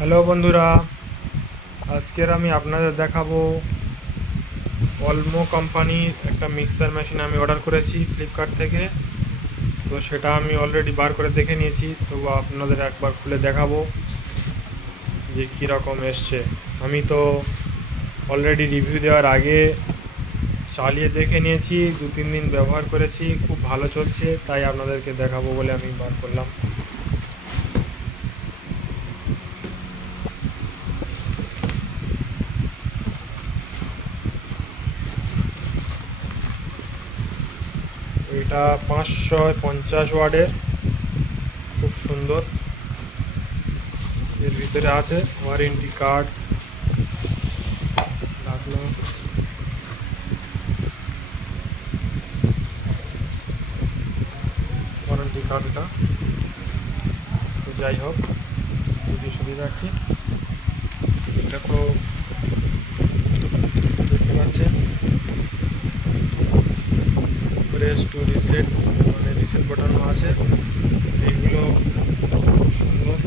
Hello বন্ধুরা, আজকের আমি আপনাদের দেখাবো অলমো কোম্পানির একটা মিক্সার মেশিন আমি অর্ডার করেছি ফ্লিপকার্ট থেকে। তো সেটা আমি অলরেডি বার করে দেখে নিয়েছি, তো আপনাদের একবার খুলে দেখাবো যে কীরকম এসছে। আমি তো অলরেডি রিভিউ দেওয়ার আগে চালিয়ে দেখে নিয়েছি, 2-3 দিন ব্যবহার করেছি, খুব ভালো চলছে, তাই আপনাদেরকে দেখাবো বলে আমি বার করলাম। এটা 550 ওয়াটের, খুব সুন্দর। এর ভিতরে আছে ওয়ারেন্টি কার্ড, রাখলাম ওয়ারেন্টি কার্ডটা। তো যাই হোক, বুঝিয়ে সুবিধা রাখছি। এটা তো দেখতে পাচ্ছেন, প্রেস টু রিসেট, মানে রিসেট বাটনও আছে। এইগুলো খুব সুন্দর,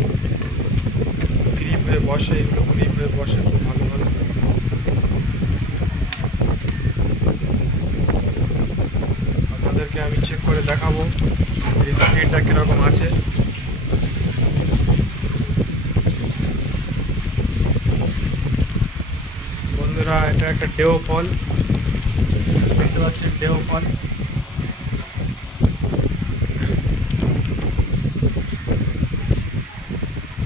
গ্রিপ হয়ে বসে, এগুলো গ্রিপ হয়ে বসে খুব ভালোভাবে। আপনাদেরকে আমি চেক করে দেখাবো এই স্পিডটা কীরকম আছে। বন্ধুরা, এটা একটা ডেও ফল, দেখতে পাচ্ছেন ডেও ফল।